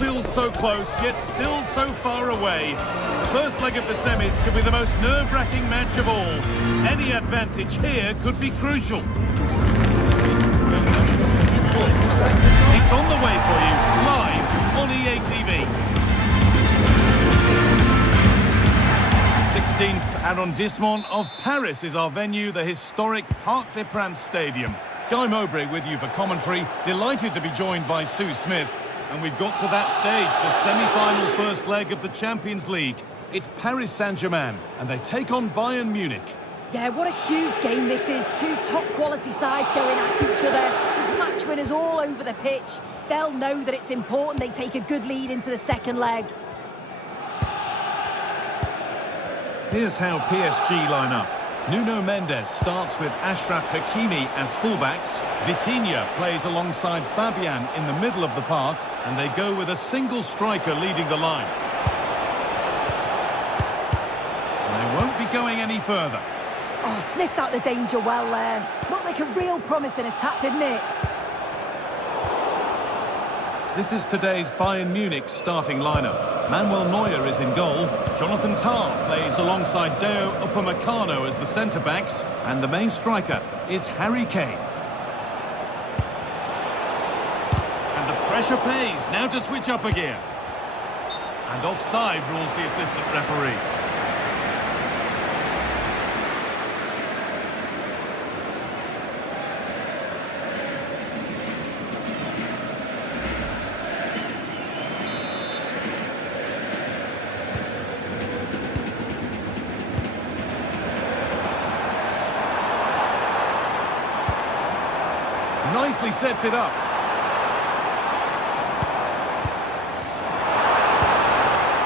feels so close, yet still so far away. The first leg of the semis could be the most nerve-wracking match of all. Any advantage here could be crucial. It's on the way for you, live on EA TV. 16th arrondissement of Paris is our venue, the historic Parc des Princes Stadium. Guy Mowbray with you for commentary, delighted to be joined by Sue Smith. And we've got to that stage, the semi-final first leg of the Champions League. It's Paris Saint-Germain, and they take on Bayern Munich. Yeah, what a huge game this is. Two top-quality sides going at each other. There's match winners all over the pitch. They'll know that it's important they take a good lead into the second leg. Here's how PSG line up. Nuno Mendes starts with Achraf Hakimi as fullbacks. Vitinha plays alongside Fabian in the middle of the park, and they go with a single striker leading the line. And they won't be going any further. Oh, sniffed out the danger well there. Looked like a real promising attack, didn't it? This is today's Bayern Munich starting lineup. Manuel Neuer is in goal. Jonathan Tah plays alongside Deo Upamecano as the centre-backs. And the main striker is Harry Kane. And the pressure pays. Now to switch up a gear. And offside rules the assistant referee. Nicely sets it up.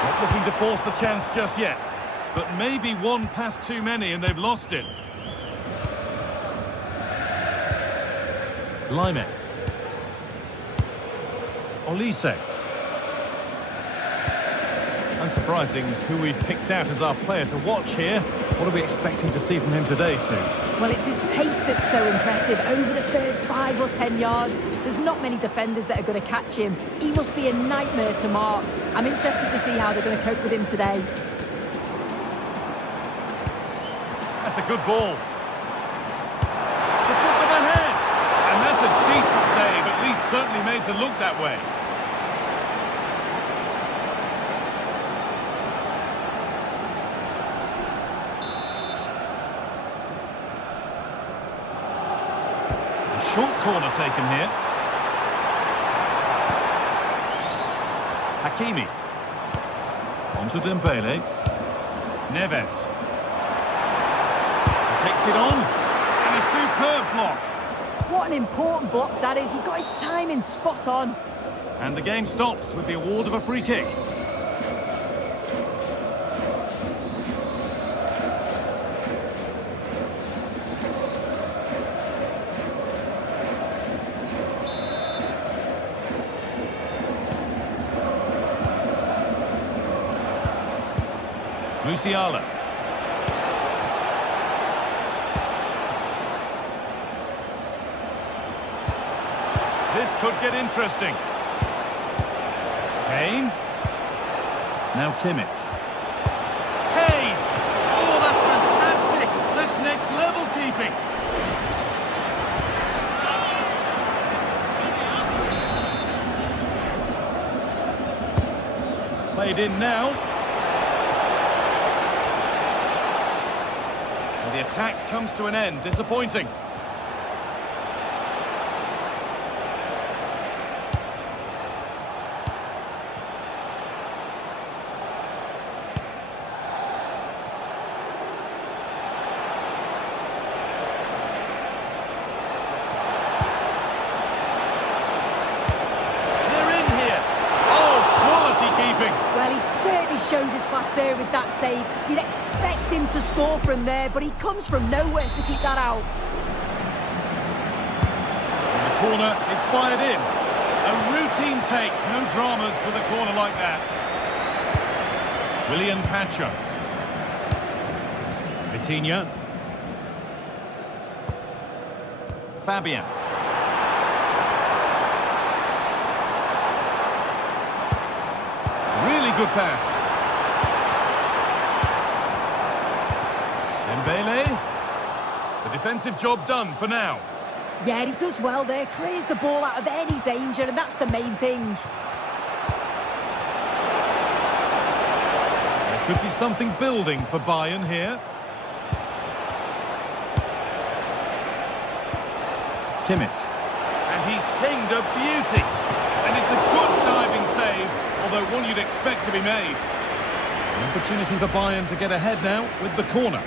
Not looking to force the chance just yet. But maybe one pass too many and they've lost it. Lime. Olise. Unsurprising who we've picked out as our player to watch here. What are we expecting to see from him today, Sue? Well, it's his pace that's so impressive. Over the first 5 or 10 yards, there's not many defenders that are going to catch him. He must be a nightmare to mark. I'm interested to see how they're going to cope with him today. That's a good ball. To put them ahead. And that's a decent save, at least certainly made to look that way. Short corner taken here. Hakimi. Onto Dembele. Neves. Takes it on. And a superb block. What an important block that is. He got his timing spot on. And the game stops with the award of a free kick. Musiala. This could get interesting. Kane. Now Kimmich. Kane! Oh, that's fantastic! That's next level keeping. It's played in now. The attack comes to an end. Disappointing. They're in here. Oh, quality keeping. Well, he certainly showed his class there with that save. You'd expect him to score from there, but he comes from nowhere to keep that out. And the corner is fired in. A routine take, no dramas with a corner like that. William Pacho. Vitinha. Fabian. good pass. Dembele. The defensive job done for now. Yeah, he does well there. Clears the ball out of any danger, and that's the main thing. There could be something building for Bayern here. Kimmich. And he's pinged a beauty. And it's a good diving save, although one you'd expect to be made. An opportunity for Bayern to get ahead now with the corner.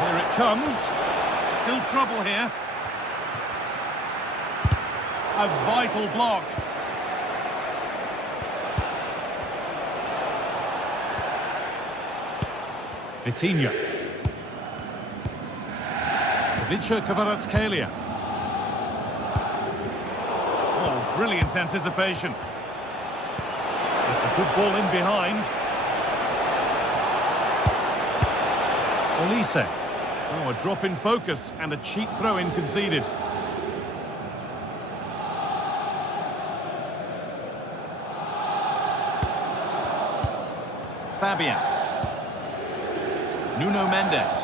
Here it comes. Still trouble here. A vital block. Vitinha. Vicha Kvaratskhelia. Oh, brilliant anticipation. It's a good ball in behind. Olise. Oh, a drop in focus and a cheap throw-in conceded. Fabian. Nuno Mendes.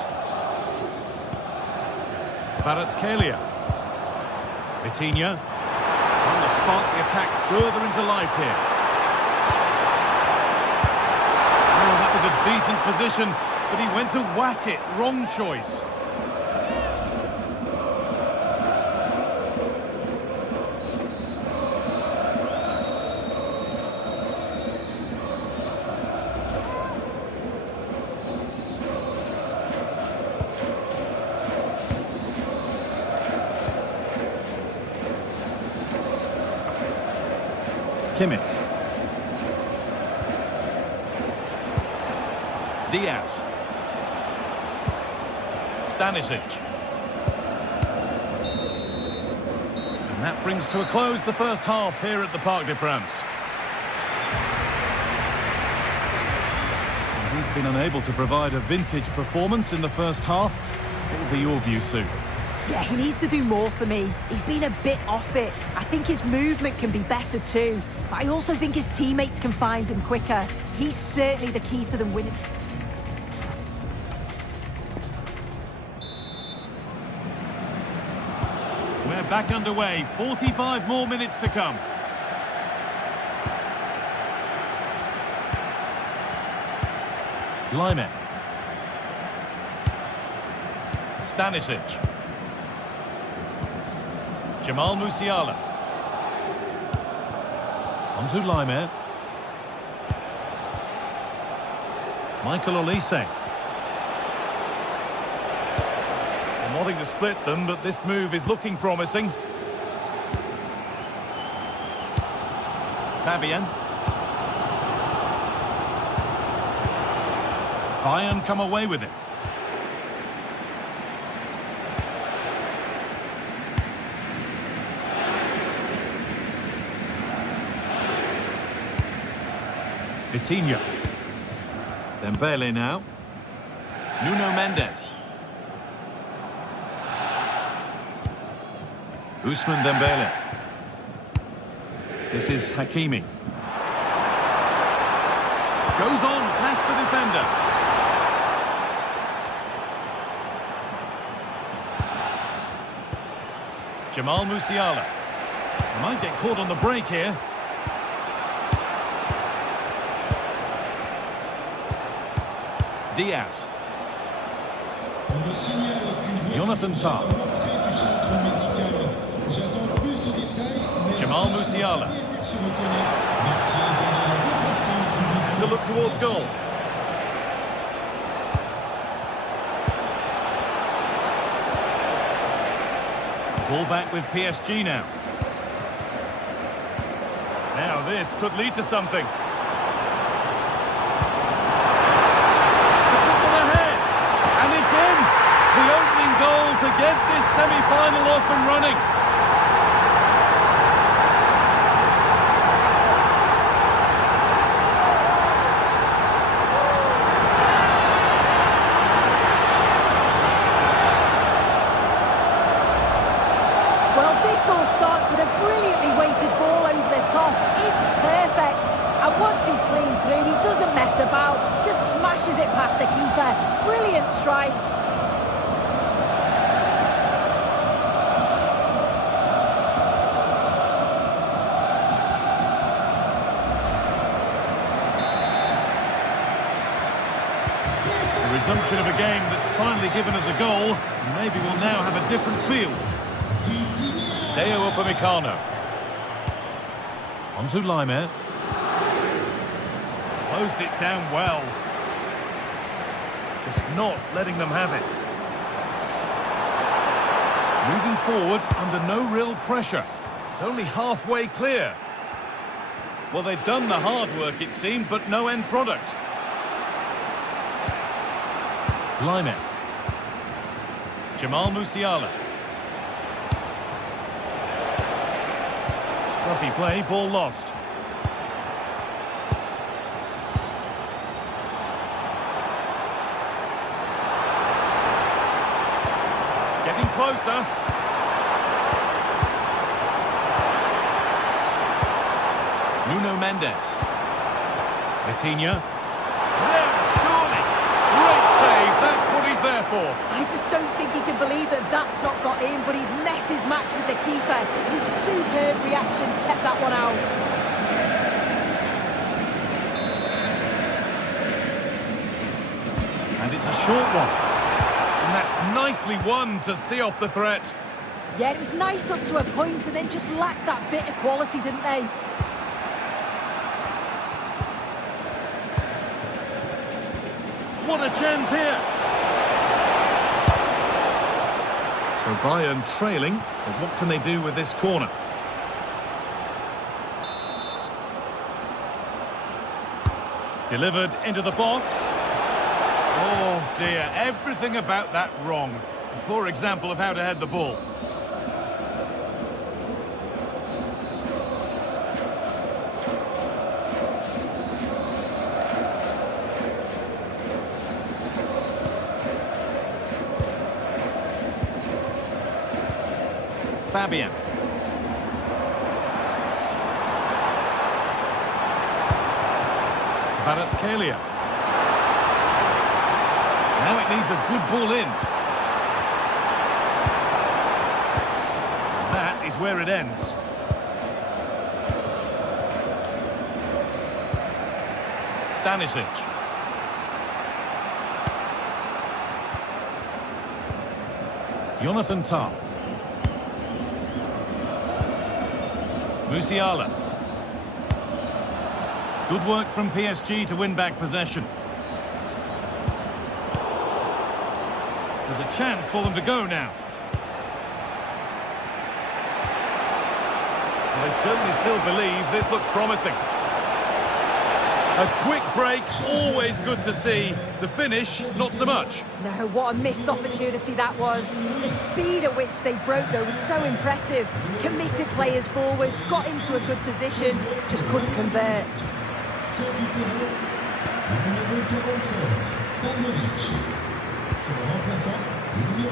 Kvaratskhelia. Vitinha. On the spot, the attack further into life here. Oh, that was a decent position, but he went to whack it. Wrong choice. Kimmich. Diaz. Stanisic. And that brings to a close the first half here at the Parc des Princes. And he's been unable to provide a vintage performance in the first half. What will be your view, Sue? Yeah, he needs to do more for me. He's been a bit off it. I think his movement can be better too. But I also think his teammates can find him quicker. He's certainly the key to them winning. We're back underway. 45 more minutes to come. Lyman. Stanisic. Jamal Musiala. Onto Lyman. Michael Olise. I'm wanting to split them, but this move is looking promising. Fabian. Bayern come away with it. Vitinha. Dembele now. Nuno Mendes. Ousmane Dembele. This is Hakimi. Goes on past the defender. Jamal Musiala. Might get caught on the break here. Diaz. Jonathan Tah. Jamal Musiala. To look towards goal. Ball back with PSG now. Now this could lead to something. The opening goal to get this semi-final off and running. Resumption of a game that's finally given us a goal. Maybe we'll now have a different feel. Deo Upamecano. On to Laimer. Closed it down well. Just not letting them have it. Moving forward under no real pressure. It's only halfway clear. Well, they've done the hard work, it seemed, but no end product. Laimer. Jamal Musiala. Scruffy play, ball lost. Getting closer. Nuno Mendes. Vitinha. Surely. Great save. That's what he's there for. I just don't think he can believe that that's not got in, but he's met his match with the keeper. His superb reactions kept that one out. And it's a short one. And that's nicely won to see off the threat. Yeah, it was nice up to a point and then just lacked that bit of quality, didn't they? What a chance here! So Bayern trailing, but what can they do with this corner? Delivered into the box. Oh dear, everything about that wrong. A poor example of how to head the ball. Fabian. Kvaratskhelia. Now it needs a good ball in. That is where it ends. Stanisic. Jonathan Tah. Musiala. Good work from PSG to win back possession. There's a chance for them to go now. They certainly still believe this looks promising. A quick break, always good to see. The finish, not so much. No, what a missed opportunity that was. The speed at which they broke, though, was so impressive. Committed players forward, got into a good position, just couldn't convert.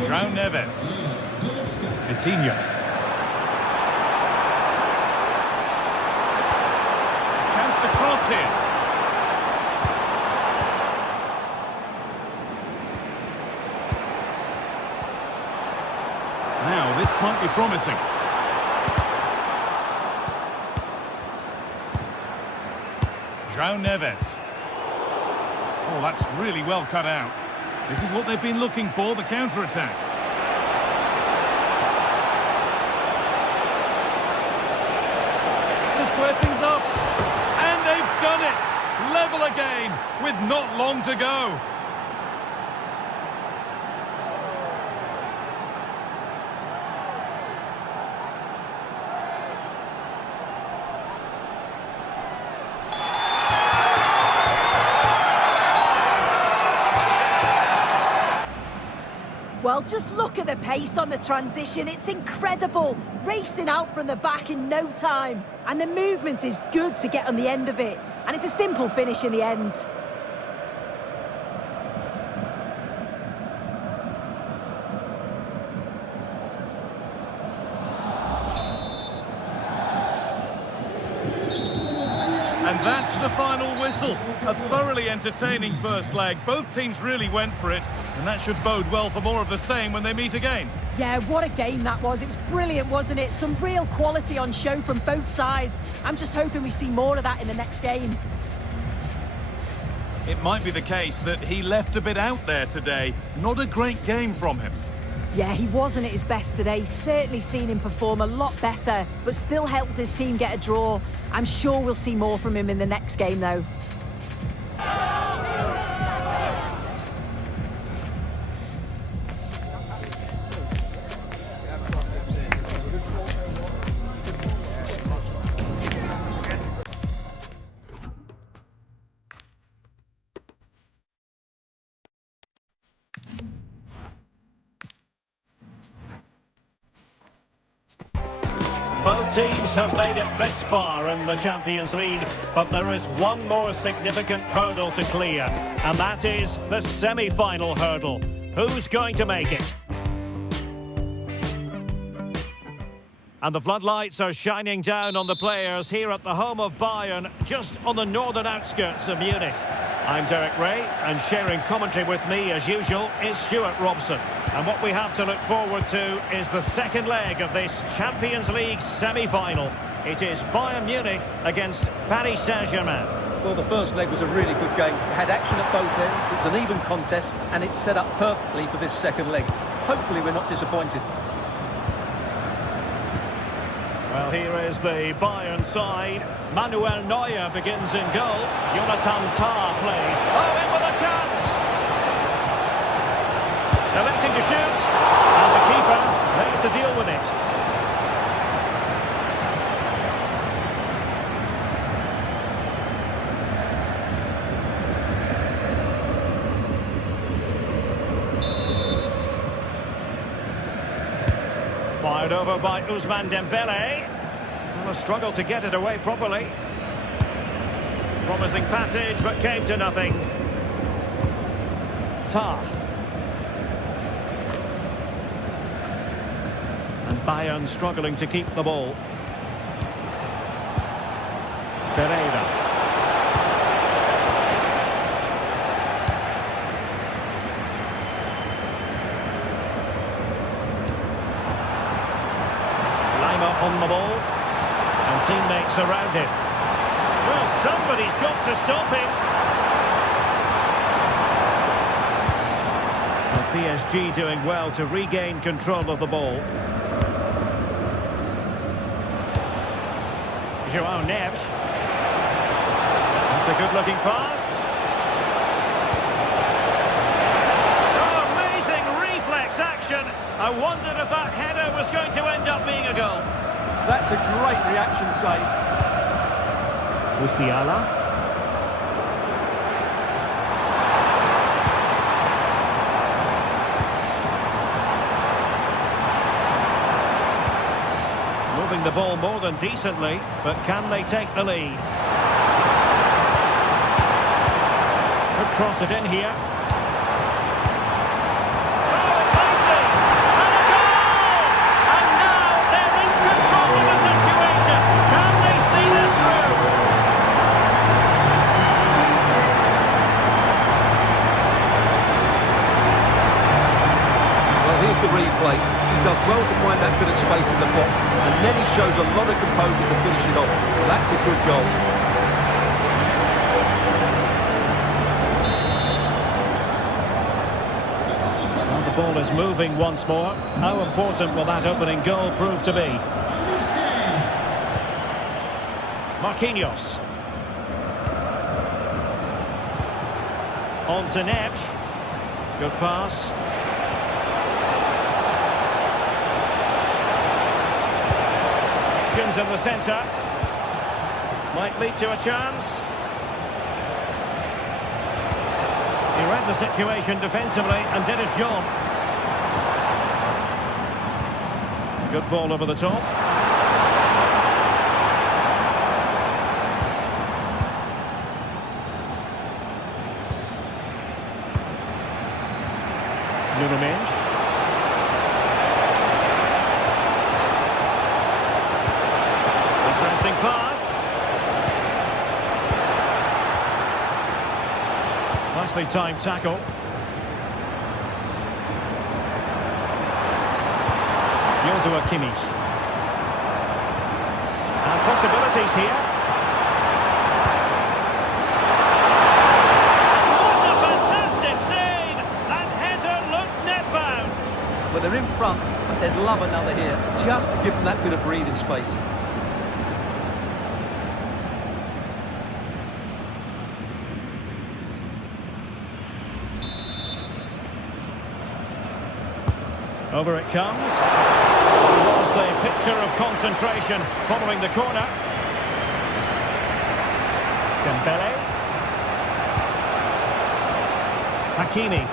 João Neves. Vitinha. Chance to cross here. Now, this might be promising. João Neves. Oh, that's really well cut out. This is what they've been looking for, the counter-attack. To square things up. And they've done it! Level again, with not long to go. Well, just look at the pace on the transition. It's incredible. Racing out from the back in no time. And the movement is good to get on the end of it. And it's a simple finish in the end. And that's the final whistle. A thoroughly entertaining first leg. Both teams really went for it, and that should bode well for more of the same when they meet again. Yeah, what a game that was. It was brilliant, wasn't it? Some real quality on show from both sides. I'm just hoping we see more of that in the next game. It might be the case that he left a bit out there today. Not a great game from him. Yeah, he wasn't at his best today. Certainly seen him perform a lot better, but still helped his team get a draw. I'm sure we'll see more from him in the next game, though. Both teams have made it this far in the Champions League, but there is one more significant hurdle to clear, and that is the semi-final hurdle. Who's going to make it? And the floodlights are shining down on the players here at the home of Bayern, just on the northern outskirts of Munich. I'm Derek Ray, and sharing commentary with me, as usual, is Stuart Robson. And what we have to look forward to is the second leg of this Champions League semi-final. It is Bayern Munich against Paris Saint-Germain. Well, the first leg was a really good game. It had action at both ends, it's an even contest, and it's set up perfectly for this second leg. Hopefully we're not disappointed. Well, here is the Bayern side. Manuel Neuer begins in goal. Jonathan Tah plays. Oh, in with a chance! Electing to shoot. And the keeper there to deal with it. Fired over by Ousmane Dembele. Well, a struggle to get it away properly. Promising passage, but came to nothing. Tah. And Bayern struggling to keep the ball. Ferreira. On the ball, and teammates around him. Well, somebody's got to stop him. Well, PSG doing well to regain control of the ball. João Neves. That's a good-looking pass. Oh, amazing reflex action. I wondered if that header was going to end up being a goal. That's a great reaction save. Musiala. Moving the ball more than decently, but can they take the lead? Could cross it in here. The replay. He does well to find that bit of space in the box, and then he shows a lot of composure to finish it off. That's a good goal. Well, the ball is moving once more. How important will that opening goal prove to be? Marquinhos. On to Neves. Good pass. In the centre, might lead to a chance. He read the situation defensively and did his job. Good ball over the top. Nuno. Pass. Nicely timed tackle. Joshua Kimmich. And possibilities here. love another here, just to give them that bit of breathing space. Over it comes. Was the picture of concentration following the corner. Dembele. Hakimi.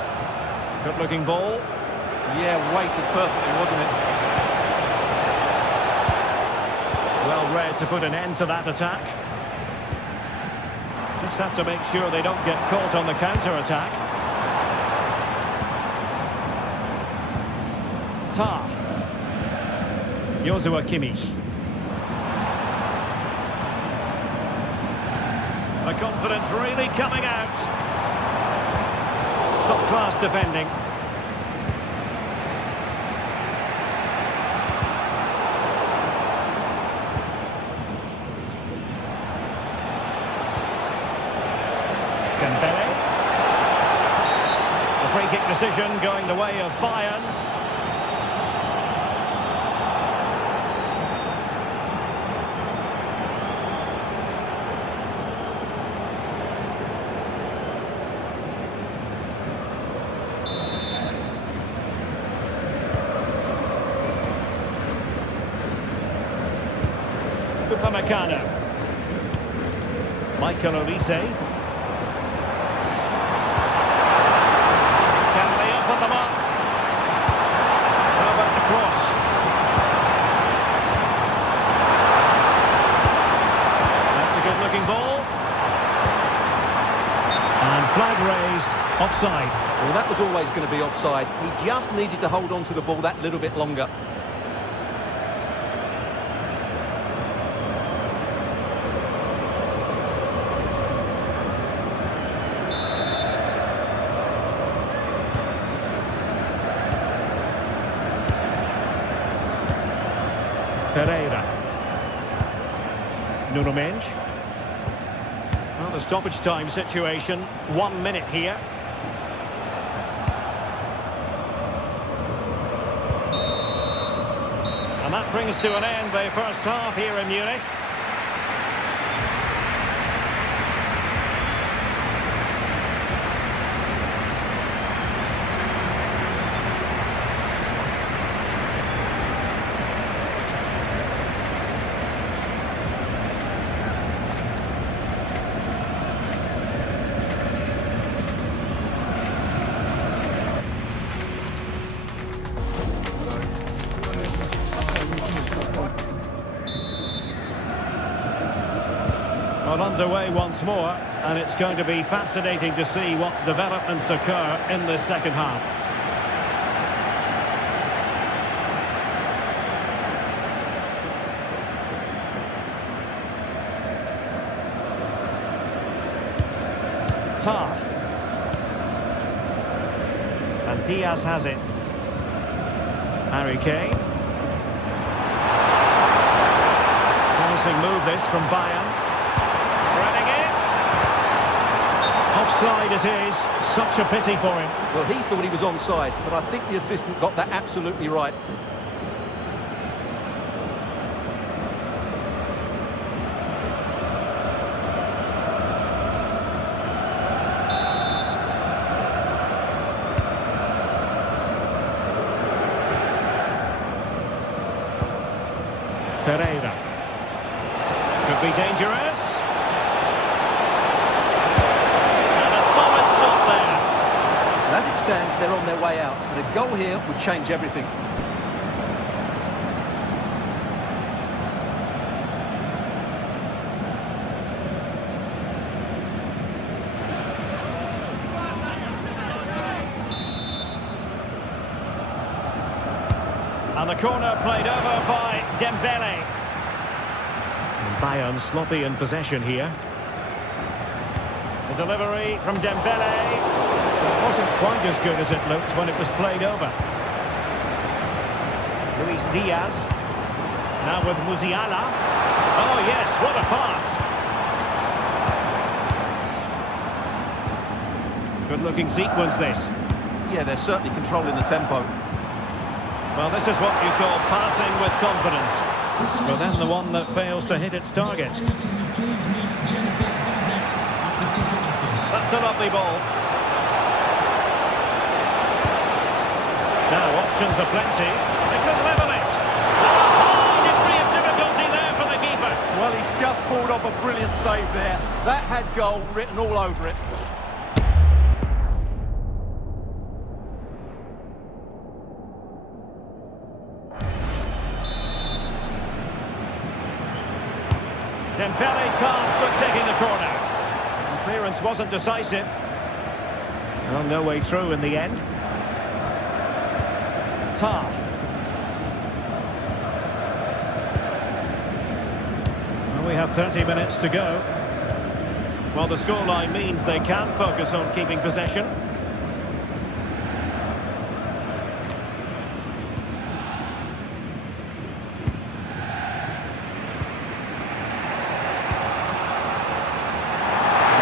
Good-looking ball. Yeah, weighted perfectly, wasn't it? Well read to put an end to that attack. Just have to make sure they don't get caught on the counter-attack. Joshua Kimmich. The confidence really coming out. Top-class defending. Dembele. A free-kick decision going the way of Bayern. Upamecano. Michael Olise. Can they open them up? How about the cross? That's a good-looking ball. And flag raised, offside. Well, that was always going to be offside. He just needed to hold on to the ball that little bit longer. Ferreira. Nuno Mendes. Well, the stoppage time situation, 1 minute here. And that brings to an end the first half here in Munich. Well, underway once more, and it's going to be fascinating to see what developments occur in the second half. Tar. And Diaz has it. Harry Kane. Promising move this from Bayern. Threading it. Offside it is. Such a pity for him. Well, he thought he was onside, but I think the assistant got that absolutely right. Ferreira. Could be dangerous. And a solid stop there. And as it stands, they're on their way out. And a goal here would change everything. And the corner played over by Dembele. And Bayern sloppy in possession here. The delivery from Dembele. It wasn't quite as good as it looked when it was played over. Luis Diaz. Now with Musiala. Oh yes, what a pass. Good looking sequence this. Yeah, they're certainly controlling the tempo. Well, this is what you call passing with confidence. But then the one that fails to hit its target. That's a lovely ball. Now, options are plenty. They could level it. And a high degree of difficulty there for the keeper. Well, he's just pulled off a brilliant save there. That had goal written all over it. Dembele tasked with taking the corner. The clearance wasn't decisive. Well, no way through in the end. Tar. Well, we have 30 minutes to go. Well, the scoreline means they can focus on keeping possession.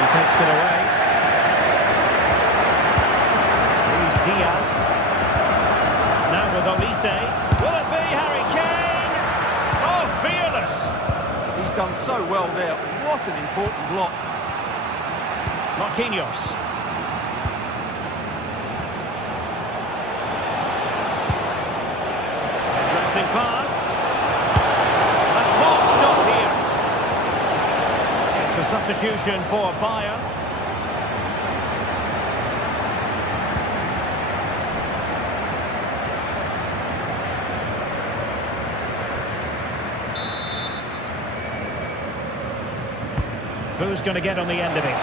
Takes it away. Here's Diaz. Now with Olise. Will it be Harry Kane? Oh, fearless. He's done so well there. What an important block. Marquinhos. Interesting pass. A small stop here. It's a substitution for Bayer. Who's going to get on the end of it?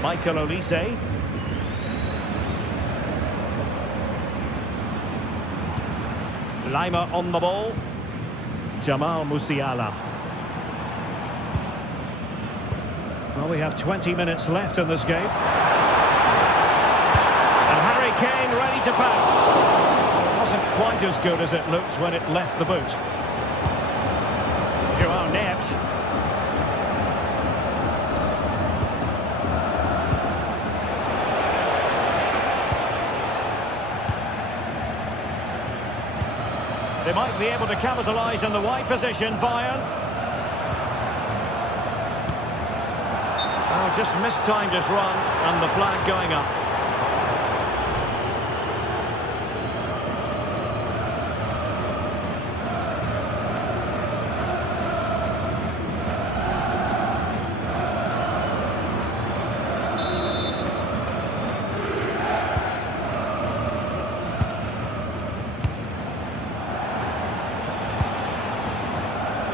Michael Olise. Lima on the ball. Jamal Musiala. Well, we have 20 minutes left in this game. And Harry Kane ready to pounce. Wasn't quite as good as it looked when it left the boot. Joao Neves. They might be able to capitalise on the wide position, Bayern. Oh, just mistimed his run, and the flag going up.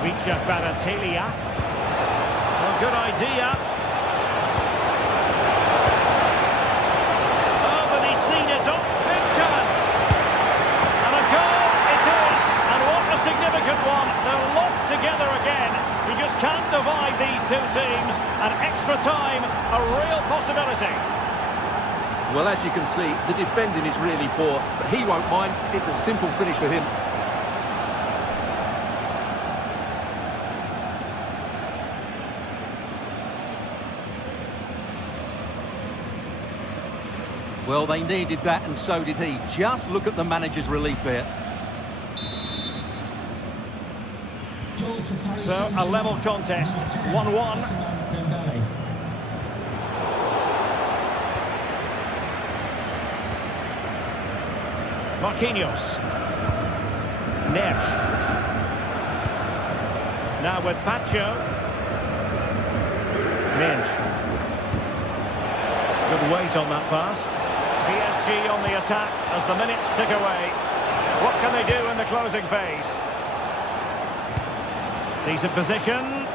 Richa Baratelia. Well, good idea. Oh, but he's seen his own big chance. And a goal it is. And what a significant one. They're locked together again. You just can't divide these two teams. And extra time, a real possibility. Well, as you can see, the defending is really poor, but he won't mind. It's a simple finish for him. Well, they needed that, and so did he. Just look at the manager's relief there. So, a level contest, 1-1. Marquinhos. Neves. Now with Pacho. Minge. Good weight on that pass. PSG on the attack as the minutes tick away. What can they do in the closing phase? Decent position.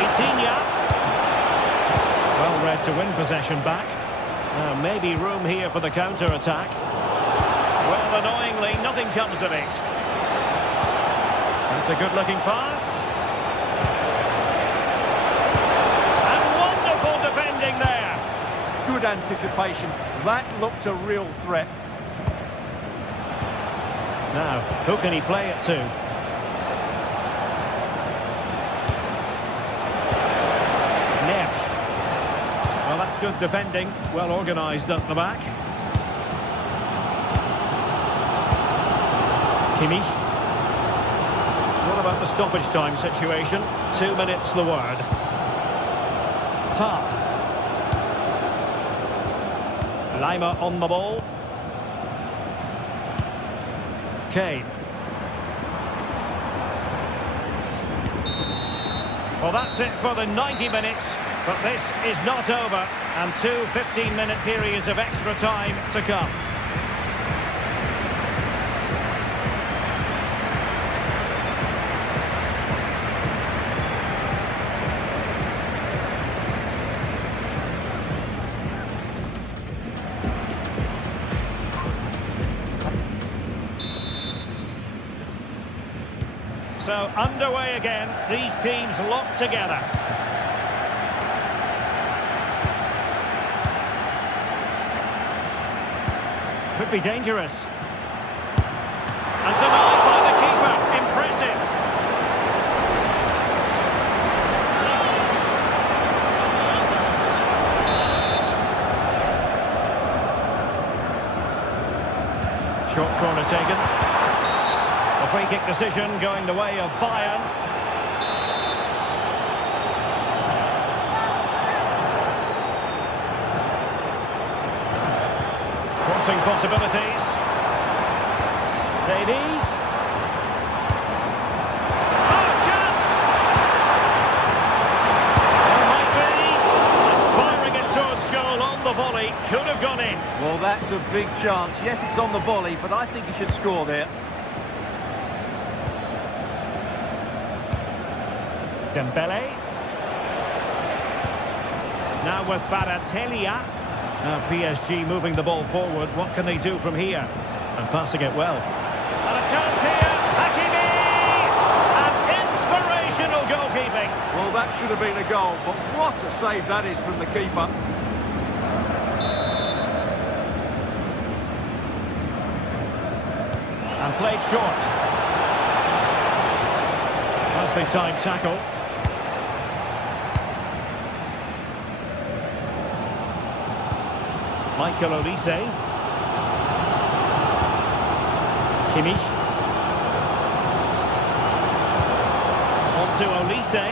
Vitinha. Well read to win possession back. Maybe room here for the counter-attack. Well, annoyingly, nothing comes of it. That's a good-looking pass. And wonderful defending there. Good anticipation. That looked a real threat. Now, who can he play it to? Neves. Well, That's good defending, well organised at the back. Kimmich. What about the stoppage time situation? 2 minutes the word. Ta. Lima on the ball. Kane. Well, that's it for the 90 minutes, but this is not over, and 2 15-minute periods of extra time to come. So underway again, these teams locked together. Could be dangerous. And denied by the keeper. Impressive. Short corner taken. A free kick decision going the way of Bayern. Crossing possibilities. Davies. Oh, chance! It might be. And firing it towards goal on the volley. Could have gone in. Well, that's a big chance. Yes, it's on the volley, but I think he should score there. Dembele. Now with Baratelia. Now PSG moving the ball forward. What can they do from here? And passing it well. And a chance here. Hakimi! And inspirational goalkeeping. Well, that should have been a goal, but what a save that is from the keeper. And played short. Nicely timed tackle. Michael Olise. Kimmich. On to Olise.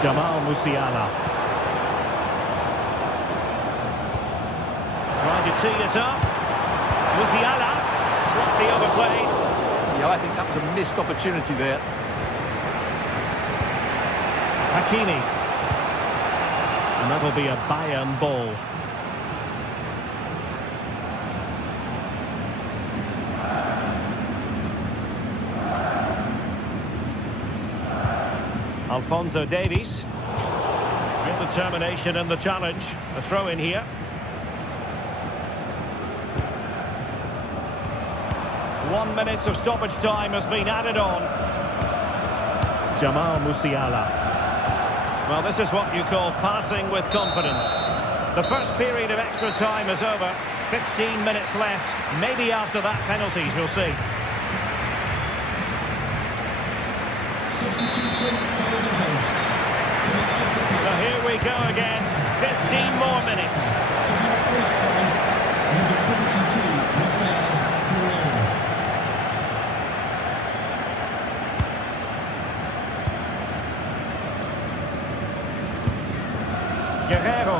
Jamal Musiala. Trying to tee it up. Musiala. Slightly overplayed. Yeah, I think that was a missed opportunity there. Hakimi. And that'll be a Bayern ball. Alphonso Davies. Real determination in the challenge. A throw in here. One minute of stoppage time has been added on. Jamal Musiala. Well, this is what you call passing with confidence. The first period of extra time is over. 15 minutes left. Maybe after that, penalties, we'll see. So here we go again. 15 more minutes. Guerrero.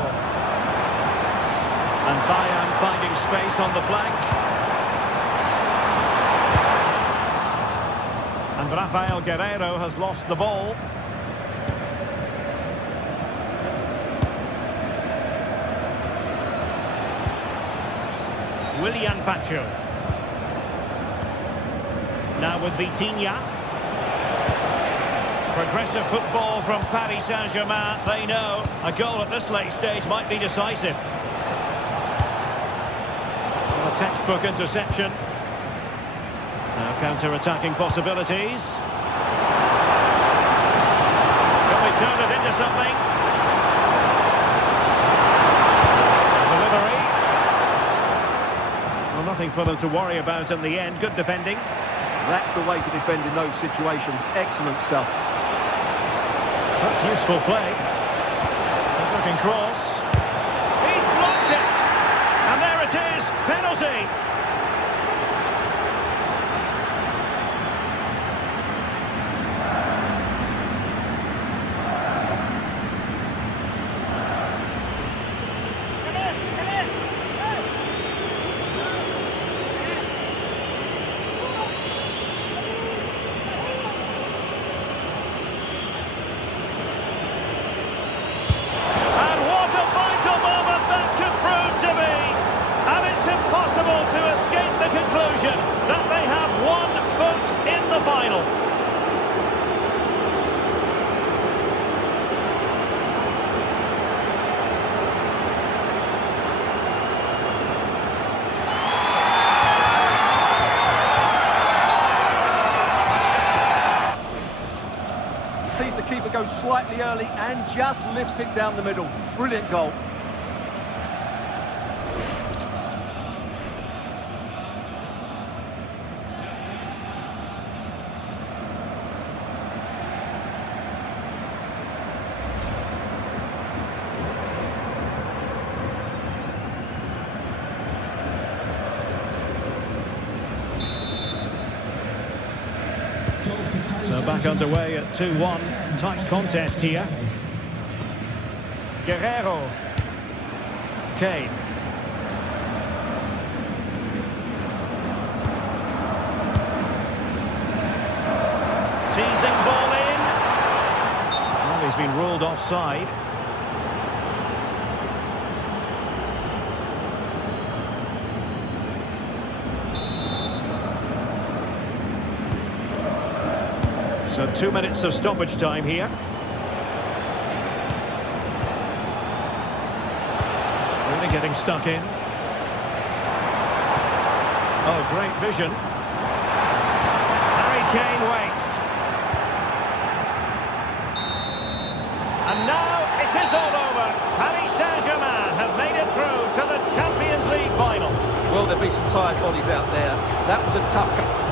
And Bayern finding space on the flank. And Rafael Guerrero has lost the ball. Willian Pacho. Now with Vitinha. Progressive football from Paris Saint-Germain. They know a goal at this late stage might be decisive. A textbook interception. Now counter-attacking possibilities. Can we turn it into something? Delivery. Well, nothing for them to worry about in the end. Good defending. That's the way to defend in those situations. Excellent stuff. That's useful play. He's looking Attacking cross. He's blocked it! And there it is, penalty! To escape the conclusion that they have one foot in the final. Sees the keeper go slightly early and just lifts it down the middle. Brilliant goal. So back underway at 2-1. Tight contest here. Guerrero. Kane. Teasing ball in. Well, he's been ruled offside. So 2 minutes of stoppage time here. Really getting stuck in. Oh, great vision. Harry Kane waits. And now it is all over. Paris Saint-Germain have made it through to the Champions League final. Well, there'll be some tired bodies out there. That was a tough...